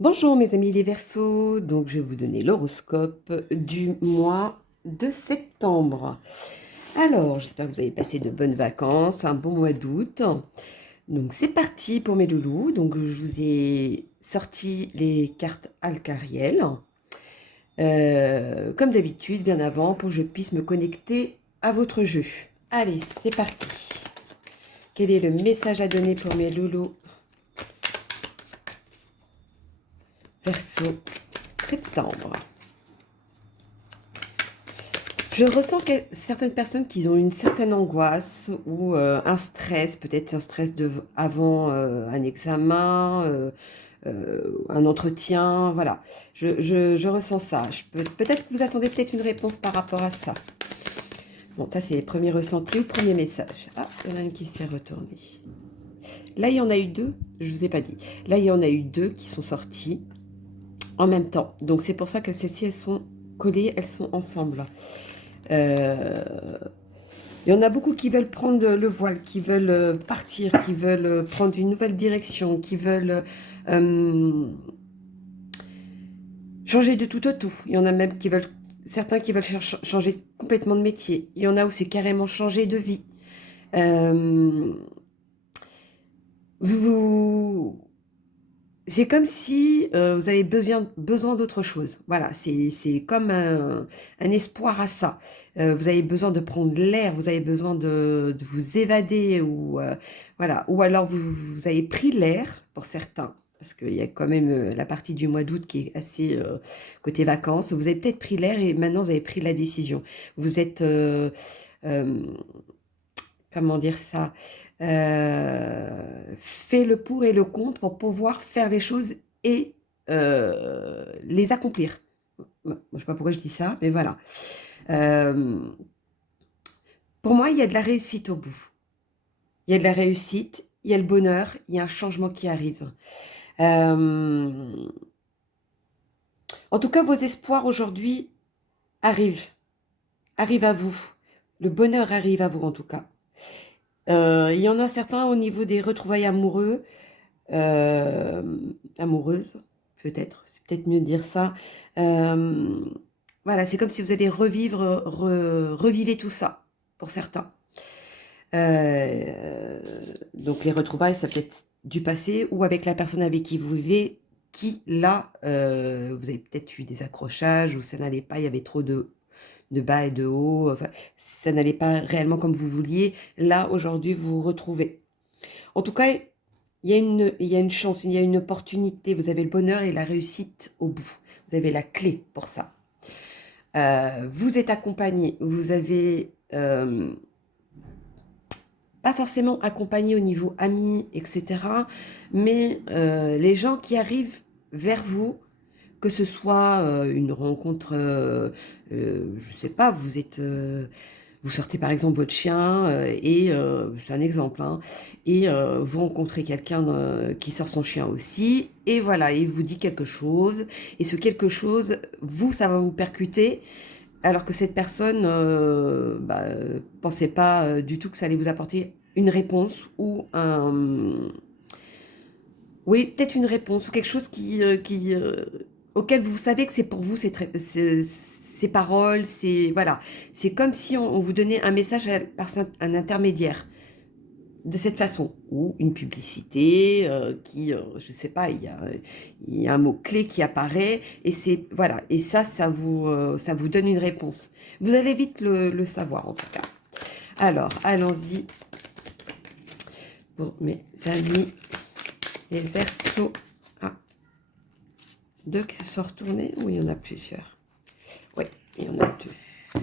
Bonjour mes amis les Verseaux, donc je vais vous donner l'horoscope du mois de septembre. Alors, j'espère que vous avez passé de bonnes vacances, un bon mois d'août. Donc c'est parti pour mes loulous. Donc je vous ai sorti les cartes Alcariel, comme d'habitude, bien avant, pour que je puisse me connecter à votre jeu. Allez, c'est parti. Quel est le message à donner pour mes loulous Verseau septembre? Je ressens que certaines personnes qui ont une certaine angoisse ou un stress, peut-être un stress avant un examen, un entretien, voilà. Je ressens ça. Peut-être que vous attendez peut-être une réponse par rapport à ça. Bon, ça c'est les premiers ressentis ou premiers messages. Ah, il y en a une qui s'est retournée. Là, il y en a eu deux, je vous ai pas dit. Là, il y en a eu deux qui sont sorties en même temps. Donc c'est pour ça que celles-ci, elles sont collées, elles sont ensemble. Euh, Il y en a beaucoup qui veulent prendre le voile, qui veulent partir, qui veulent prendre une nouvelle direction, qui veulent euh, changer de tout au tout. Il y en a même qui veulent, certains qui veulent changer complètement de métier. Il y en a où c'est carrément changer de vie. Euh, vous, c'est comme si vous avez besoin d'autre chose. Voilà, c'est comme un espoir à ça. Vous avez besoin de prendre l'air, vous avez besoin de vous évader, ou voilà. Ou alors vous avez pris l'air pour certains, parce qu'il y a quand même la partie du mois d'août qui est assez côté vacances. Vous avez peut-être pris l'air et maintenant vous avez pris la décision. Vous êtes euh, comment dire ça, fait le pour et le contre pour pouvoir faire les choses et les accomplir. Moi, je ne sais pas pourquoi je dis ça, mais voilà. Euh, pour moi, il y a de la réussite au bout. Il y a de la réussite, il y a le bonheur, il y a un changement qui arrive. Euh, en tout cas, vos espoirs aujourd'hui arrivent, arrivent à vous. Le bonheur arrive à vous, en tout cas. Il y en a certains au niveau des retrouvailles amoureux. euh, Amoureuse, peut-être, c'est peut-être mieux de dire ça. Euh, voilà, c'est comme si vous allez revivez tout ça, pour certains. Euh, donc les retrouvailles, ça peut être du passé ou avec la personne avec qui vous vivez, qui là, vous avez peut-être eu des accrochages ou ça n'allait pas, il y avait trop de bas et de haut, enfin, ça n'allait pas réellement comme vous vouliez. Là, aujourd'hui, vous vous retrouvez. En tout cas, il y a une chance, il y a une opportunité. Vous avez le bonheur et la réussite au bout. Vous avez la clé pour ça. Vous êtes accompagné. Vous avez pas forcément accompagné au niveau amis, etc. Mais les gens qui arrivent vers vous, que ce soit une rencontre, je sais pas, vous sortez par exemple votre chien et c'est un exemple, hein, et vous rencontrez quelqu'un qui sort son chien aussi, et voilà, il vous dit quelque chose, et ce quelque chose, vous, ça va vous percuter, alors que cette personne pensait pas du tout que ça allait vous apporter une réponse ou oui, peut-être une réponse ou quelque chose auquel vous savez que c'est pour vous, ces paroles, voilà. C'est comme si on vous donnait un message par un intermédiaire, de cette façon. Ou une publicité je sais pas, il y a un mot-clé qui apparaît, et voilà. Et ça vous donne une réponse. Vous allez vite le savoir, en tout cas. Alors, allons-y pour mes amis, les Verseaux. Ah, deux qui se sont retournés, ou il y en a plusieurs? Oui, il y en a deux.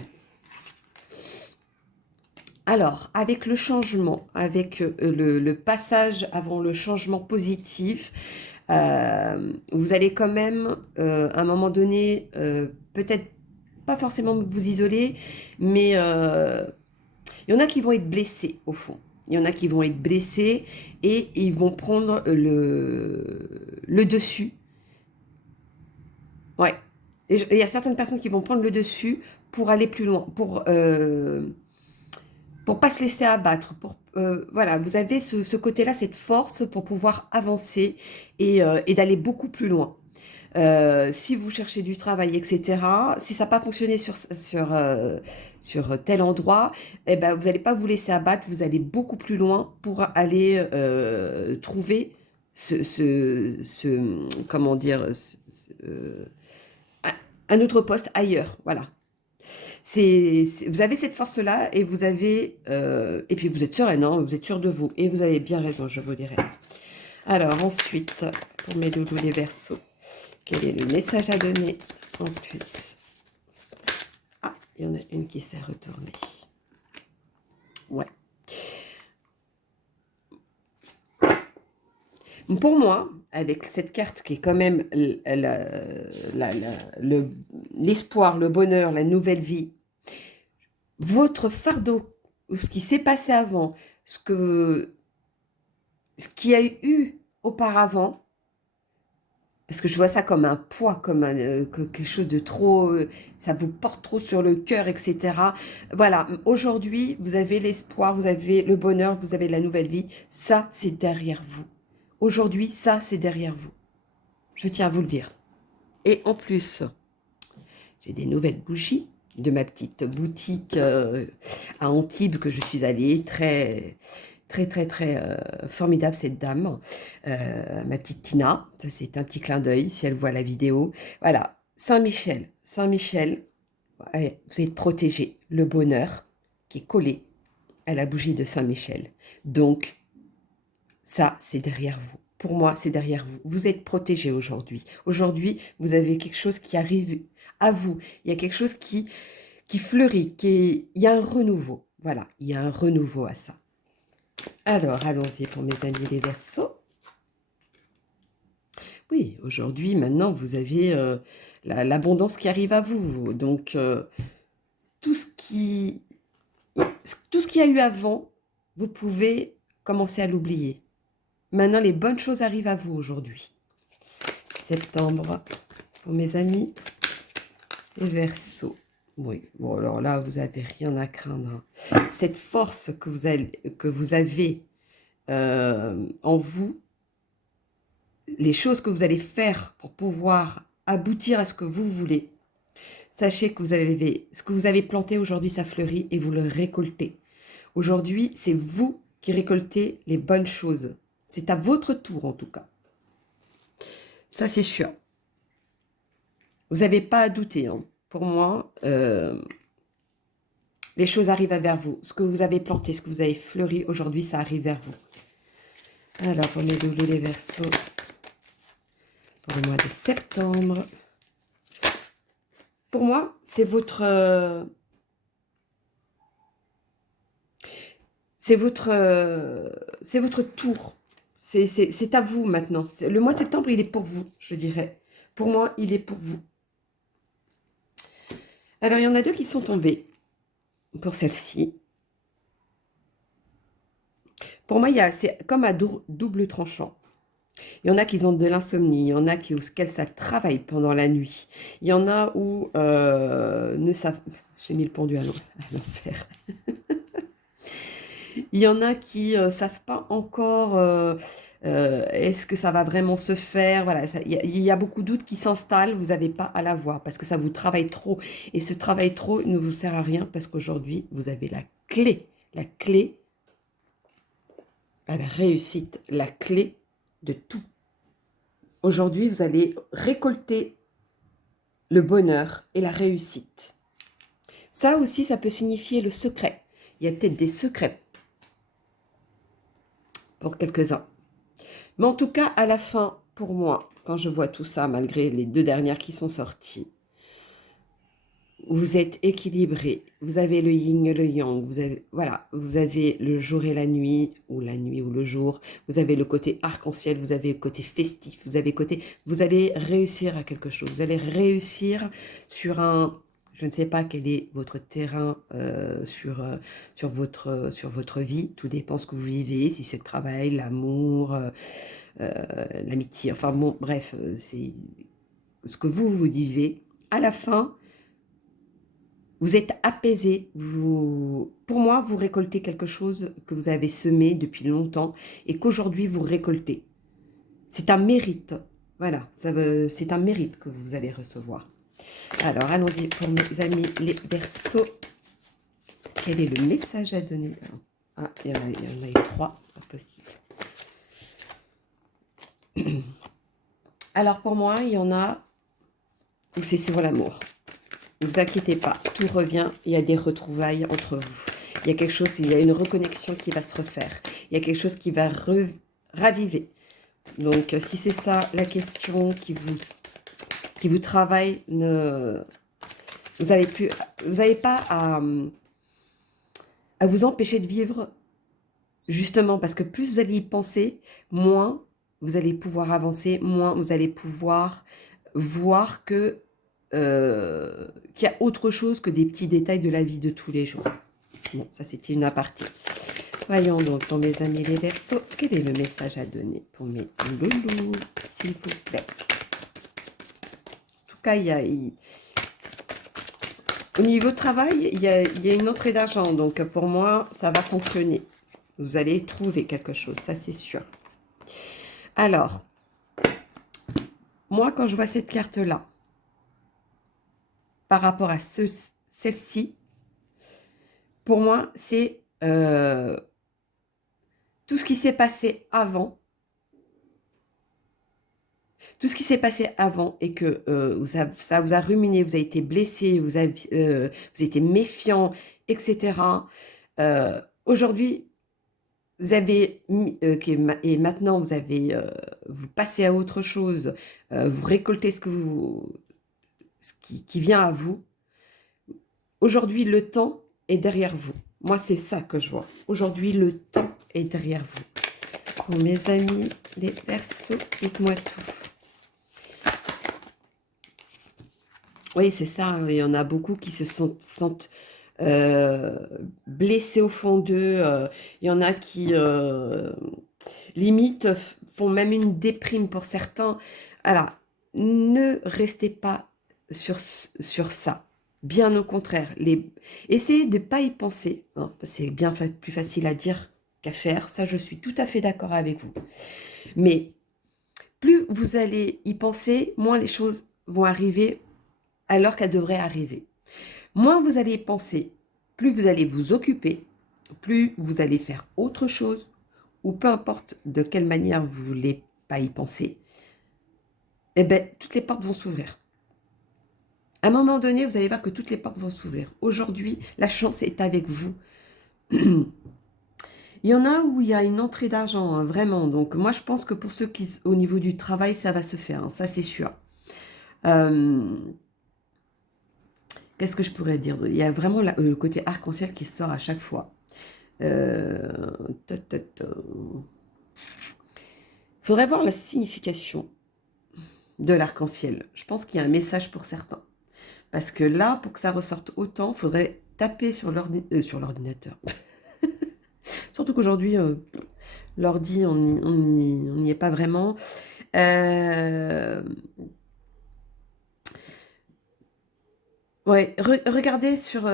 Alors, avec le changement, avec le passage avant le changement positif, vous allez quand même, à un moment donné, peut-être pas forcément vous isoler, mais il y en a qui vont être blessés, au fond. Il y en a qui vont être blessés et ils vont prendre le dessus. Ouais. Et il y a certaines personnes qui vont prendre le dessus pour aller plus loin, pour pas se laisser abattre, voilà, vous avez ce côté-là, cette force pour pouvoir avancer et d'aller beaucoup plus loin. Si vous cherchez du travail, etc., si ça n'a pas fonctionné sur tel endroit, eh ben, vous n'allez pas vous laisser abattre, vous allez beaucoup plus loin pour aller trouver comment dire, un un autre poste ailleurs. Voilà. Vous avez cette force-là et vous avez, et puis vous êtes sereine, hein, vous êtes sûre de vous. Et vous avez bien raison, je vous dirais. Alors ensuite, pour mes doudous les Verseaux, quel est le message à donner en plus? Ah, il y en a une qui s'est retournée. Ouais. Pour moi, avec cette carte qui est quand même l'espoir, le bonheur, la nouvelle vie, votre fardeau, ou ce qui s'est passé avant, ce qu'il y a eu auparavant, parce que je vois ça comme un poids, comme quelque chose de trop, ça vous porte trop sur le cœur, etc. Voilà, aujourd'hui, vous avez l'espoir, vous avez le bonheur, vous avez la nouvelle vie. Ça, c'est derrière vous. Aujourd'hui, ça, c'est derrière vous. Je tiens à vous le dire. Et en plus, j'ai des nouvelles bougies de ma petite boutique à Antibes que je suis allée, très formidable cette dame, ma petite Tina, ça c'est un petit clin d'œil si elle voit la vidéo. Voilà, Saint-Michel, Saint-Michel, allez, vous êtes protégé, le bonheur qui est collé à la bougie de Saint-Michel. Donc, ça c'est derrière vous. Pour moi, c'est derrière vous. Vous êtes protégé aujourd'hui. Aujourd'hui, vous avez quelque chose qui arrive à vous. Il y a quelque chose qui fleurit, il y a un renouveau. Voilà, il y a un renouveau à ça. Alors, allons-y pour mes amis les Verseaux. Oui, aujourd'hui, maintenant, vous avez l'abondance qui arrive à vous. Donc, tout ce qui a eu avant, vous pouvez commencer à l'oublier. Maintenant, les bonnes choses arrivent à vous aujourd'hui. Septembre, pour mes amis les Verseaux. Oui, bon, alors là, vous n'avez rien à craindre. Cette force que vous avez en vous, les choses que vous allez faire pour pouvoir aboutir à ce que vous voulez, sachez que ce que vous avez planté aujourd'hui, ça fleurit et vous le récoltez. Aujourd'hui, c'est vous qui récoltez les bonnes choses. C'est à votre tour en tout cas. Ça, c'est sûr. Vous n'avez pas à douter. Hein. Pour moi, les choses arrivent vers vous. Ce que vous avez planté, ce que vous avez fleuri aujourd'hui, ça arrive vers vous. Alors, pour mes doubler les Verseaux, pour le mois de septembre. Pour moi, c'est votre tour. C'est à vous maintenant. Le mois de septembre, il est pour vous, je dirais. Pour moi, il est pour vous. Alors, il y en a deux qui sont tombés pour celle-ci. Pour moi, c'est comme à double tranchant. Il y en a qui ont de l'insomnie, il y en a auxquels ça travaille pendant la nuit. Il y en a où ne savent... J'ai mis le pendu à l'enfer. Il y en a qui ne savent pas encore est-ce que ça va vraiment se faire. Voilà, il y a beaucoup de doutes qui s'installent, vous n'avez pas à la voir parce que ça vous travaille trop. Et ce travail trop ne vous sert à rien parce qu'aujourd'hui, vous avez la clé à la réussite, la clé de tout. Aujourd'hui, vous allez récolter le bonheur et la réussite. Ça aussi, ça peut signifier le secret. Il y a peut-être des secrets pour quelques-uns. Mais en tout cas, à la fin, pour moi, quand je vois tout ça, malgré les deux dernières qui sont sorties, vous êtes équilibré. Vous avez le yin et le yang. Vous avez le jour et la nuit ou le jour. Vous avez le côté arc-en-ciel, vous avez le côté festif, vous allez réussir à quelque chose. Vous allez réussir sur je ne sais pas quel est votre terrain sur votre vie. Tout dépend de ce que vous vivez, si c'est le travail, l'amour, l'amitié. Enfin bon, bref, c'est ce que vous vivez. À la fin, Vous êtes apaisé. Pour moi, vous récoltez quelque chose que vous avez semé depuis longtemps et qu'aujourd'hui vous récoltez. C'est un mérite. Voilà, c'est un mérite que vous allez recevoir. Alors, allons-y pour mes amis les Verseaux. Quel est le message à donner? Ah, il y en a eu 3, c'est pas possible. Alors, pour moi, il y en a où c'est sur l'amour. Ne vous inquiétez pas, tout revient, il y a des retrouvailles entre vous. Il y a quelque chose, il y a une reconnexion qui va se refaire. Il y a quelque chose qui va raviver. Donc, si c'est ça la question qui vous travaille, vous n'avez pas à vous empêcher de vivre, justement, parce que plus vous allez y penser, moins vous allez pouvoir avancer, moins vous allez pouvoir voir qu'il y a autre chose que des petits détails de la vie de tous les jours. Bon, ça c'était une aparté. Voyons donc pour mes amis les Verseaux, quel est le message à donner pour mes loulous, s'il vous plaît. En tout cas, au niveau travail, il y a une entrée d'argent, donc pour moi, ça va fonctionner. Vous allez trouver quelque chose, ça c'est sûr. Alors, moi quand je vois cette carte-là, par rapport à celle-ci, pour moi, c'est tout ce qui s'est passé avant. Tout ce qui s'est passé avant et que ça vous a ruminé, vous avez été blessé, vous avez été méfiant, etc. Aujourd'hui, vous avez et maintenant vous avez vous passez à autre chose, vous récoltez ce qui vient à vous. Aujourd'hui, le temps est derrière vous. Moi, c'est ça que je vois. Aujourd'hui, le temps est derrière vous. Pour mes amis, les Verseaux, dites-moi tout. Oui, c'est ça. Il y en a beaucoup qui se sentent blessés au fond d'eux. Il y en a qui, limite, font même une déprime pour certains. Alors, ne restez pas sur ça. Bien au contraire. Essayez de ne pas y penser. Hein, c'est bien plus facile à dire qu'à faire. Ça, je suis tout à fait d'accord avec vous. Mais plus vous allez y penser, moins les choses vont arriver alors qu'elles devraient arriver. Moins vous allez y penser, plus vous allez vous occuper, plus vous allez faire autre chose, ou peu importe de quelle manière vous ne voulez pas y penser, eh bien, toutes les portes vont s'ouvrir. À un moment donné, vous allez voir que toutes les portes vont s'ouvrir. Aujourd'hui, la chance est avec vous. Il y en a où il y a une entrée d'argent, hein, vraiment. Donc, moi, je pense que pour ceux qui, au niveau du travail, ça va se faire. Hein, ça, c'est sûr. Qu'est-ce que je pourrais dire? Il y a vraiment le côté arc-en-ciel qui sort à chaque fois. Faudrait voir la signification de l'arc-en-ciel. Je pense qu'il y a un message pour certains. Parce que là, pour que ça ressorte autant, il faudrait taper sur l'ordinateur. Surtout qu'aujourd'hui, l'ordi, on n'y est pas vraiment. Ouais, regardez sur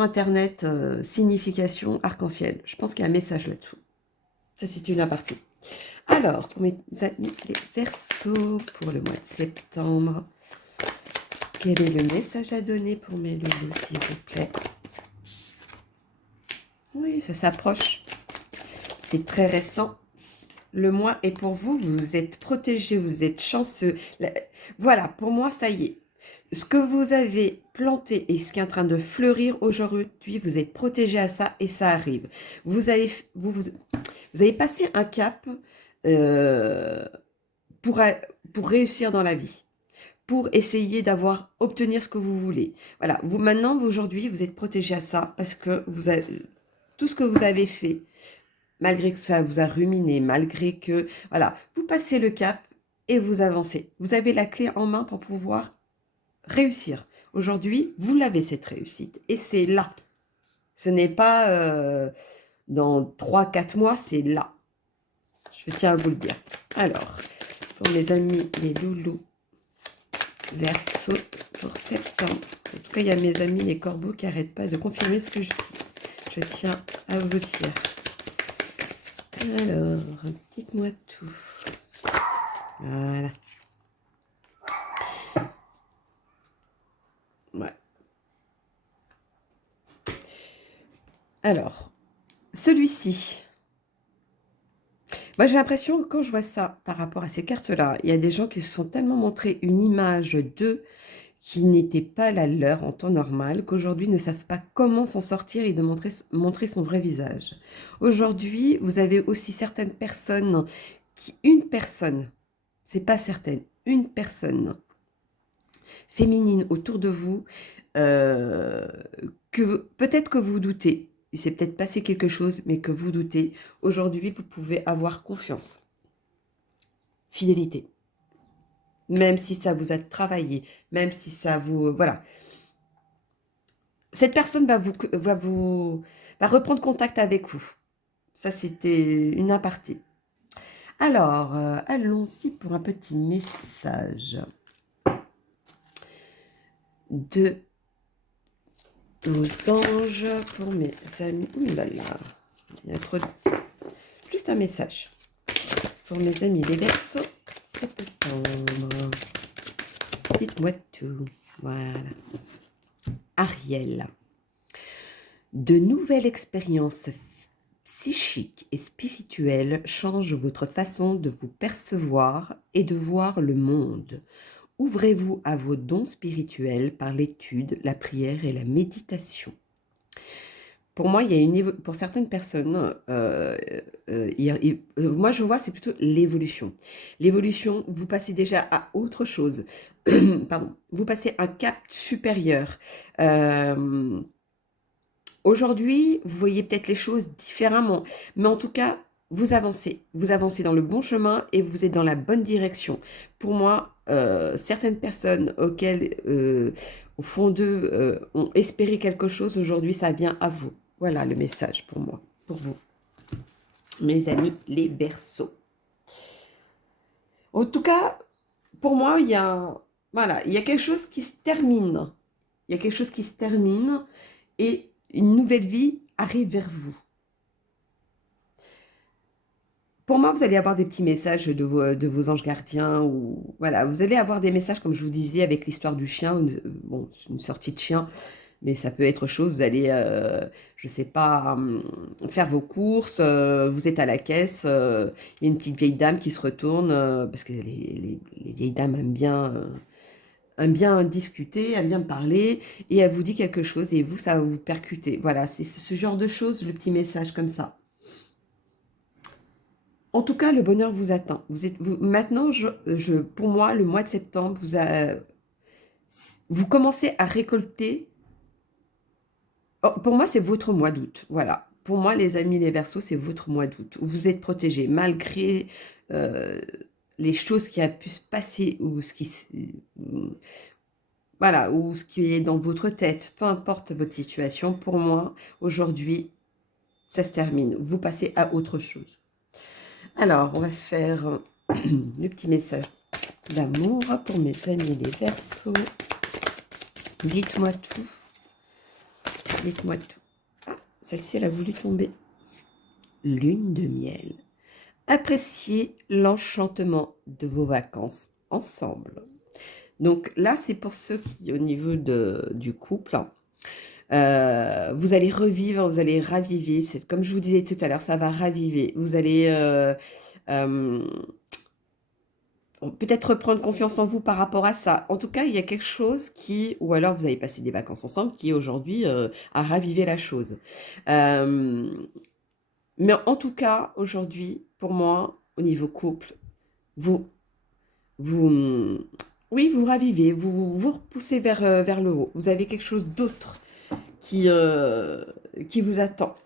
Internet, signification arc-en-ciel. Je pense qu'il y a un message là-dessous. Ça, c'est une aparté. Alors, pour mes amis les Verseaux, pour le mois de septembre, quel est le message à donner pour mes loulous, s'il vous plaît? Oui, ça s'approche. C'est très récent. Le mois est pour vous, vous êtes protégés, vous êtes chanceux. Voilà, pour moi, ça y est. Ce que vous avez planté et ce qui est en train de fleurir aujourd'hui, vous êtes protégé à ça et ça arrive. Vous avez passé un cap pour réussir dans la vie, pour essayer obtenir ce que vous voulez. Voilà, maintenant, aujourd'hui, vous êtes protégé à ça parce que tout ce que vous avez fait, malgré que ça vous a ruminé, malgré que, voilà, vous passez le cap et vous avancez. Vous avez la clé en main pour pouvoir réussir. Aujourd'hui, vous l'avez cette réussite et c'est là. Ce n'est pas dans 3-4 mois, c'est là. Je tiens à vous le dire. Alors, pour mes amis les loulous Verseaux, pour septembre. En tout cas, il y a mes amis les corbeaux qui n'arrêtent pas de confirmer ce que je dis. Je tiens à vous dire. Alors, dites-moi tout. Voilà. Ouais. Alors, celui-ci. Moi, j'ai l'impression que quand je vois ça par rapport à ces cartes-là, il y a des gens qui se sont tellement montrés une image d'eux qui n'était pas la leur en temps normal, qu'aujourd'hui ne savent pas comment s'en sortir et de montrer son vrai visage. Aujourd'hui, vous avez aussi certaines personnes, une personne, c'est pas certaine, une personne féminine autour de vous, euh, que peut-être que vous doutez, il s'est peut-être passé quelque chose, mais que vous doutez, aujourd'hui, vous pouvez avoir confiance, fidélité. Même si ça vous a travaillé, même si ça vous... voilà. Cette personne va reprendre contact avec vous. Ça, c'était une aparté. Alors, allons-y pour un petit message de vos anges pour mes amis. Ouh là là, il y a trop de... Juste un message pour mes amis les Verseaux, septembre. Dites-moi tout. Voilà. Ariel. De nouvelles expériences psychiques et spirituelles changent votre façon de vous percevoir et de voir le monde. Ouvrez-vous à vos dons spirituels par l'étude, la prière et la méditation. Pour moi, il y a pour certaines personnes, moi je vois c'est plutôt l'évolution. L'évolution, vous passez déjà à autre chose. Pardon, vous passez un cap supérieur. Aujourd'hui, vous voyez peut-être les choses différemment, mais en tout cas, vous avancez. Vous avancez dans le bon chemin et vous êtes dans la bonne direction. Pour moi, certaines personnes auxquelles, au fond d'eux, ont espéré quelque chose, aujourd'hui, ça vient à vous. Voilà le message pour moi, pour vous, mes amis les Verseaux. En tout cas, pour moi, voilà, il y a quelque chose qui se termine. Il y a quelque chose qui se termine et une nouvelle vie arrive vers vous. Pour moi, vous allez avoir des petits messages de vos anges gardiens ou voilà, vous allez avoir des messages comme je vous disais avec l'histoire du chien, bon, une sortie de chien, mais ça peut être autre chose. Vous allez, je sais pas, faire vos courses, vous êtes à la caisse, il y a une petite vieille dame qui se retourne parce que les vieilles dames aiment bien discuter, aiment bien parler, et elle vous dit quelque chose et vous, ça va vous percuter. Voilà, c'est ce genre de choses, le petit message comme ça. En tout cas, le bonheur vous atteint. Maintenant, pour moi, le mois de septembre, vous commencez à récolter. Oh, pour moi, c'est votre mois d'août. Voilà. Pour moi, les amis, les Verseaux, c'est votre mois d'août. Vous êtes protégés malgré euh, les choses qui a pu se passer voilà, ou ce qui est dans votre tête. Peu importe votre situation. Pour moi, aujourd'hui, ça se termine. Vous passez à autre chose. Alors, on va faire le petit message d'amour pour mes amis les Verseaux. Dites-moi tout. Dites-moi tout. Ah, celle-ci, elle a voulu tomber. Lune de miel. Appréciez l'enchantement de vos vacances ensemble. Donc là, c'est pour ceux qui, au niveau du couple, vous allez revivre, vous allez raviver. C'est comme je vous disais tout à l'heure, ça va raviver. Vous allez peut-être reprendre confiance en vous par rapport à ça. En tout cas, il y a quelque chose ou alors vous avez passé des vacances ensemble, qui aujourd'hui a ravivé la chose. Mais en tout cas, aujourd'hui, pour moi, au niveau couple, vous, vous, oui, vous ravivez, vous repoussez vers le haut. Vous avez quelque chose d'autre qui vous attend.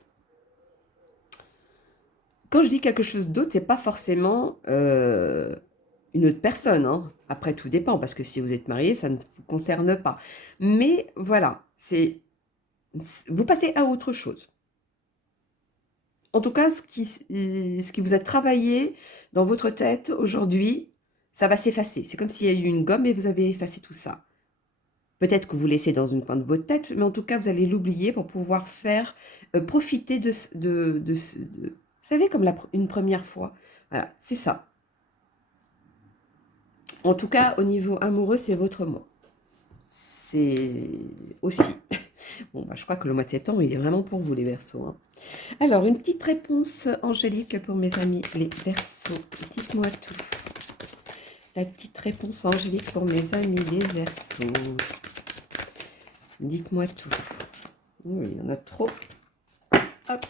Quand je dis quelque chose d'autre, c'est pas forcément une autre personne, hein. Après, tout dépend, parce que si vous êtes marié, ça ne vous concerne pas. Mais voilà, vous passez à autre chose. En tout cas, ce qui vous a travaillé dans votre tête aujourd'hui, ça va s'effacer. C'est comme s'il y a eu une gomme et vous avez effacé tout ça. Peut-être que vous laissez dans une coin de votre tête, mais en tout cas, vous allez l'oublier pour pouvoir faire profiter vous savez, comme une première fois. Voilà, c'est ça. En tout cas, au niveau amoureux, c'est votre mois. C'est aussi. Bon, bah, je crois que le mois de septembre, il est vraiment pour vous, les Verseaux, hein. Alors, une petite réponse angélique pour mes amis, les Verseaux. Dites-moi tout. La petite réponse angélique pour mes amis, les Verseaux. Dites-moi tout. Oui, il y en a trop. Hop.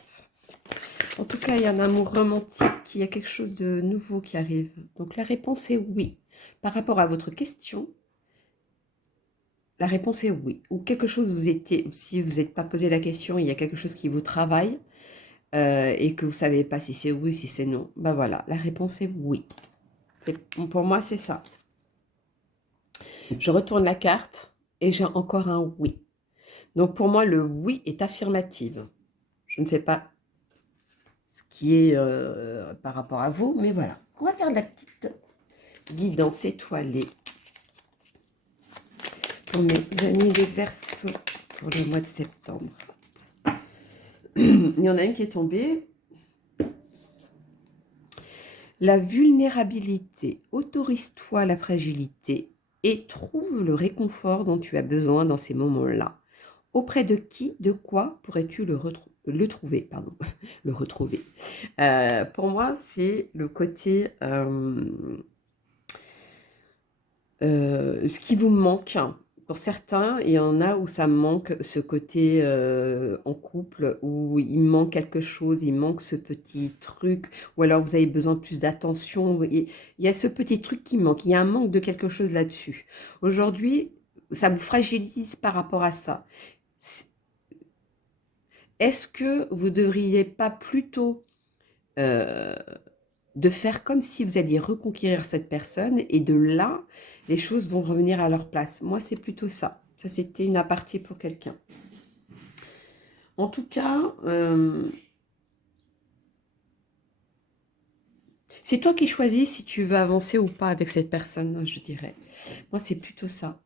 En tout cas, il y a un amour romantique, il y a quelque chose de nouveau qui arrive. Donc la réponse est oui. Par rapport à votre question, la réponse est oui. Ou quelque chose vous étiez, si vous n'êtes pas posé la question, il y a quelque chose qui vous travaille et que vous ne savez pas si c'est oui, si c'est non. Ben voilà, la réponse est oui. Pour moi, c'est ça. Je retourne la carte et j'ai encore un oui. Donc pour moi, le oui est affirmatif. Je ne sais pas ce qui est par rapport à vous, mais voilà. On va faire de la petite guidance étoilée pour mes amis les Verseaux pour le mois de septembre. Il y en a une qui est tombée. La vulnérabilité, autorise-toi la fragilité et trouve le réconfort dont tu as besoin dans ces moments-là. Auprès de qui, de quoi pourrais-tu le trouver, pardon, le retrouver. Pour moi, c'est le côté ce qui vous manque. Pour certains, il y en a où ça manque ce côté en couple, où il manque quelque chose, il manque ce petit truc, ou alors vous avez besoin de plus d'attention. Il y a ce petit truc qui manque, il y a un manque de quelque chose là-dessus. Aujourd'hui, ça vous fragilise par rapport à ça. Est-ce que vous ne devriez pas plutôt de faire comme si vous alliez reconquérir cette personne et de là, les choses vont revenir à leur place? Moi, c'est plutôt ça. Ça, c'était une aparté pour quelqu'un. En tout cas, c'est toi qui choisis si tu veux avancer ou pas avec cette personne, je dirais. Moi, c'est plutôt ça.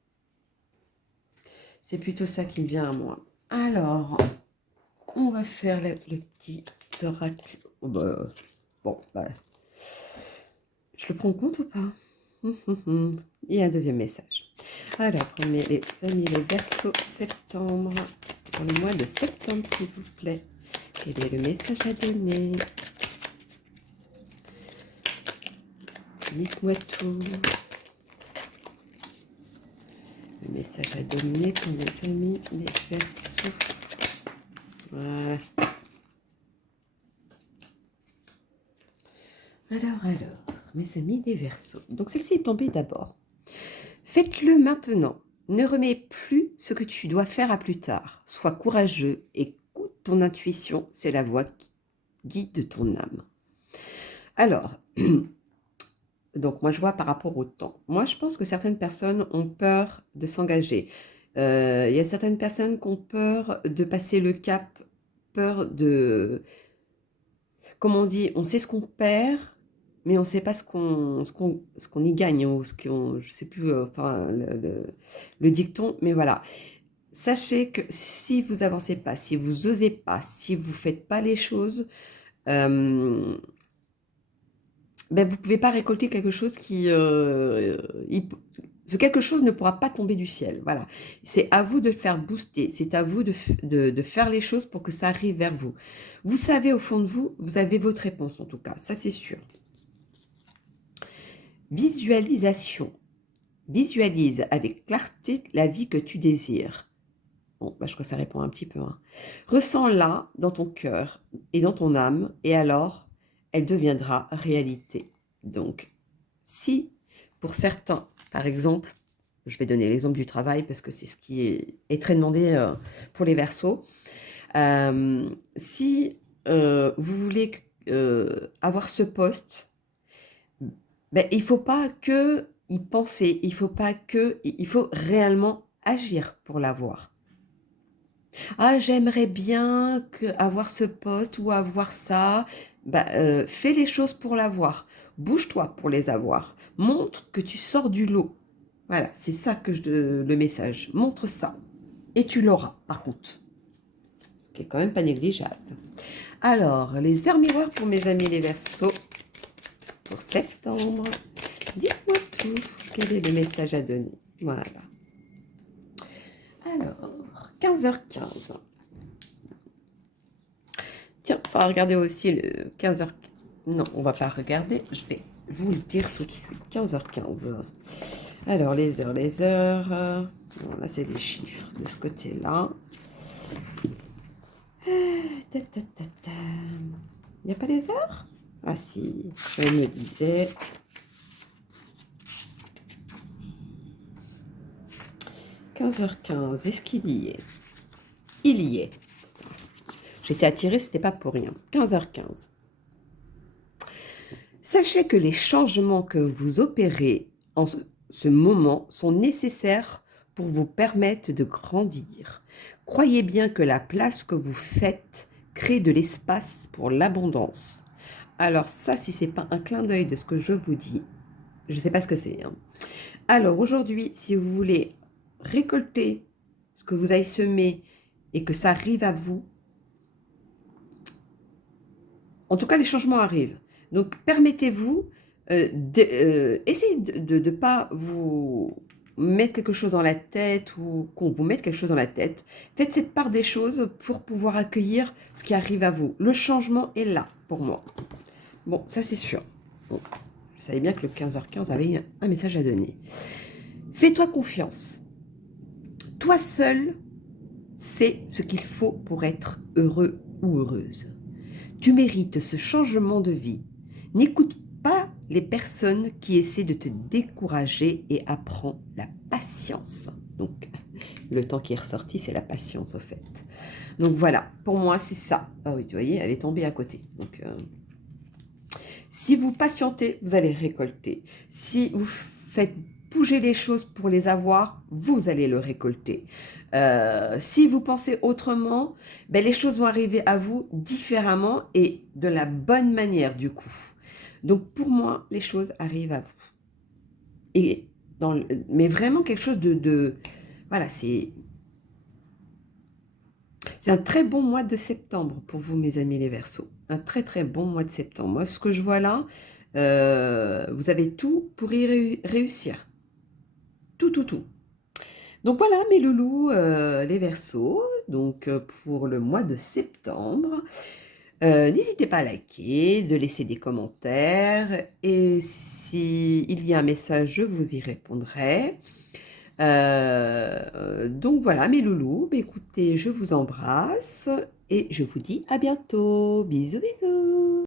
C'est plutôt ça qui me vient à moi. Alors, on va faire le petit oracle. Oh, bah, bon, bah, je le prends en compte ou pas? Et un deuxième message. Alors, prenez les amis, les Verseaux, septembre. Pour le mois de septembre, s'il vous plaît. Quel est le message à donner? Dites-moi tout. Le message à donner pour mes amis, les Verseaux. Voilà. Alors, mes amis des Verseaux. Donc, celle-ci est tombée d'abord. Faites-le maintenant. Ne remets plus ce que tu dois faire à plus tard. Sois courageux, écoute ton intuition, c'est la voix qui guide ton âme. Alors, donc moi je vois par rapport au temps. Moi je pense que certaines personnes ont peur de s'engager. Il y a certaines personnes qui ont peur de passer le cap, peur de... Comment on dit? On sait ce qu'on perd, mais on ne sait pas ce qu'on y gagne, ou je ne sais plus enfin, le dicton, mais voilà. Sachez que si vous avancez pas, si vous osez pas, si vous faites pas les choses, ben vous pouvez pas récolter quelque chose ce quelque chose ne pourra pas tomber du ciel. Voilà. C'est à vous de le faire booster. C'est à vous de faire les choses pour que ça arrive vers vous. Vous savez au fond de vous, vous avez votre réponse en tout cas. Ça, c'est sûr. Visualisation. Visualise avec clarté la vie que tu désires. Bon, bah, je crois que ça répond un petit peu, hein. Ressens-la dans ton cœur et dans ton âme, et alors, elle deviendra réalité. Donc, si, pour certains, par exemple, je vais donner l'exemple du travail parce que c'est ce qui est très demandé pour les Verseaux. Si vous voulez avoir ce poste, ben, il ne faut pas que y penser, il faut réellement agir pour l'avoir. Ah, j'aimerais bien avoir ce poste ou avoir ça. Bah, fais les choses pour l'avoir. Bouge-toi pour les avoir. Montre que tu sors du lot. Voilà, c'est ça que le message. Montre ça. Et tu l'auras, par contre. Ce qui est quand même pas négligeable. Alors, les heures miroirs pour mes amis les Verseaux. Pour septembre. Dites-moi tout. Quel est le message à donner? Voilà. Alors, 15h15. Tiens, il faudra regarder aussi le 15h. Non, on va pas regarder. Je vais vous le dire tout de suite. 15h15. Alors, les heures, les heures. Bon, là, c'est les chiffres de ce côté-là. Il n'y a pas les heures? Ah si, je me disais. 15h15, est-ce qu'il y est? Il y est. J'étais attirée, c'était pas pour rien. 15h15. Sachez que les changements que vous opérez en ce moment sont nécessaires pour vous permettre de grandir. Croyez bien que la place que vous faites crée de l'espace pour l'abondance. Alors ça, si c'est pas un clin d'œil de ce que je vous dis, je ne sais pas ce que c'est. Hein. Alors aujourd'hui, si vous voulez récolter ce que vous avez semé et que ça arrive à vous, en tout cas, les changements arrivent. Donc, permettez-vous, essayez de ne pas vous mettre quelque chose dans la tête ou qu'on vous mette quelque chose dans la tête. Faites cette part des choses pour pouvoir accueillir ce qui arrive à vous. Le changement est là pour moi. Bon, ça c'est sûr. Bon, je savais bien que le 15h15 avait un message à donner. Fais-toi confiance. Toi seul sais ce qu'il faut pour être heureux ou heureuse. Tu mérites ce changement de vie. N'écoute pas les personnes qui essaient de te décourager et apprends la patience. Donc, le temps qui est ressorti, c'est la patience, au fait. Donc voilà, pour moi, c'est ça. Ah oui, tu voyez, elle est tombée à côté. Donc, si vous patientez, vous allez récolter. Si vous faites bouger les choses pour les avoir, vous allez le récolter. Si vous pensez autrement, ben les choses vont arriver à vous différemment et de la bonne manière du coup. Donc pour moi, les choses arrivent à vous. Et mais vraiment quelque chose voilà, c'est un très bon mois de septembre pour vous, mes amis les Verseaux. Un très très bon mois de septembre. Moi, ce que je vois là, vous avez tout pour y réussir. Tout, tout, tout. Donc voilà, mes loulous, les Verseaux, donc pour le mois de septembre. N'hésitez pas à liker, de laisser des commentaires. Et s'il y a un message, je vous y répondrai. Donc voilà, mes loulous, écoutez, je vous embrasse et je vous dis à bientôt. Bisous, bisous.